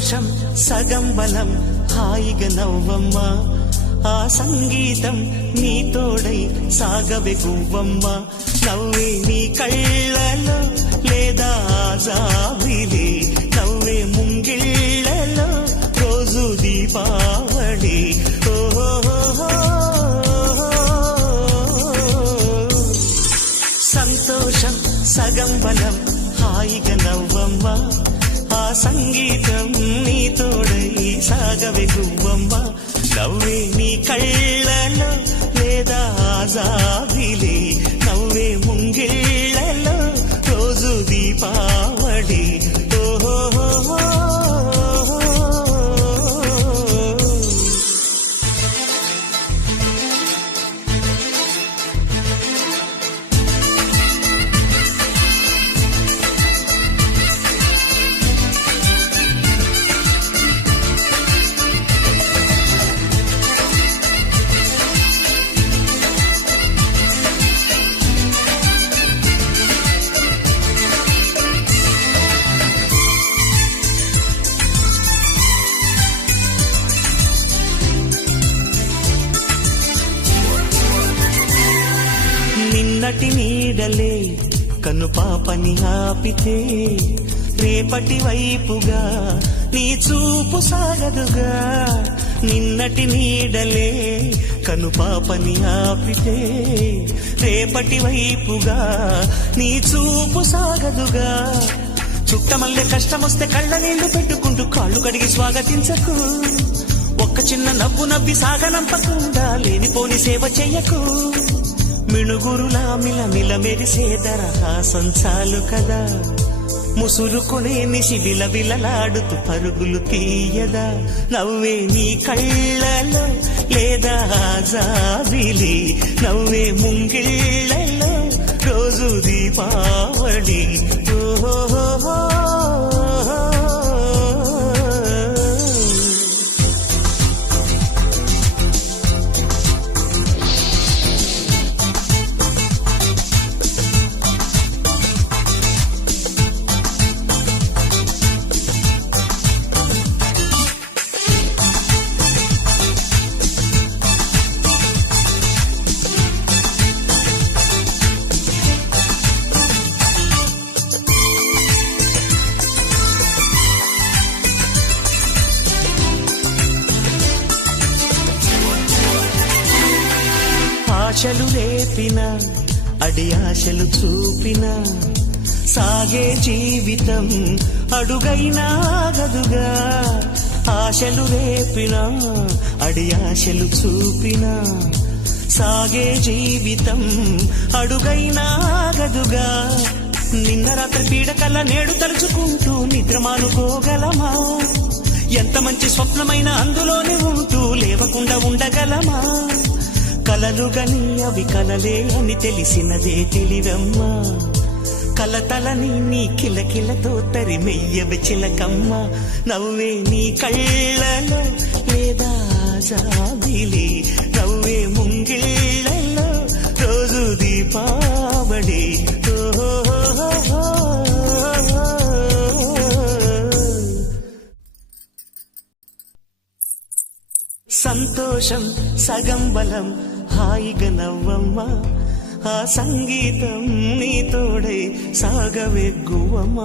సంతోషం సగం బలం హాయిగా నవ్వమ్మ ఆ సంగీతం నీ తోడై సాగవే గువ్వమ్మ నవ్వే నీ కళ్ళలో లేదా జాబిలి నవ్వే ముంగిళ్ళలో రోజు దీపావళి సంతోషం సగం బలం హాయిగా నవ్వమ్మ ఆ సంగీతం నీ తోడై సాగవే గువ్వమ్మ నవ్వే నీ కళ్ళలో లేదా జాబిలి నవ్వే ముంగిళ్ళలో రోజు దీపావళి నిన్నటి నీడలే కను పాపని ఆపితే రేపటి వైపుగా నీ చూపు సాగదుగా నిన్నటి నీడలే కను పాపని ఆపితే రేపటి వైపుగా నీ చూపు సాగదుగా చుట్టమల్లె కష్టమొస్తే కళ్ళ నీళ్లు పెట్టుకుంటూ కాళ్ళు కడిగి స్వాగతించకు ఒక్క చిన్న నవ్వు నవ్వి సాగనంపకుండా లేనిపోని సేవ చెయ్యకు మిణుగురులా మిలమిల మెరిసే దరహాసం చాలు కదా ముసురుకునే నిశి విలవిలలాడుతూ పరుగులు తీయదా నవ్వే నీ కళ్ళలో లేదా జాబిలి నవ్వే ముంగిళ్ళలో రోజు దీపావళి ఆశలు రేపిన అడి ఆశలు చూపిన సాగే జీవితం అడుగైనా గదుగా ఆశలు రేపిన అడి ఆశలు చూపిన సాగే జీవితం అడుగైనా గదుగా నిన్న రాత్రి పీడకల నేడు తలుచుకుంటూ నిద్రమానుకోగలమా ఎంత మంచి స్వప్నమైన అందులోనే ఉంటూ లేవకుండా ఉండగలమా కలలుగని అవి కలలే అని తెలిసినదే తెలివమ్మా కలతలని నీ కిలకిలతో తరిమెయ్యవి చిలకమ్మ నవ్వే నీ కళ్ళలో లేదా జాబిలి నవ్వే ముంగిళ్ళలో రోజు దీపావళి సంతోషం సగం బలం హాయిగా నవ్వమ్మ ఆ సంగీతం నీ తోడై సాగవే గువ్వమ్మ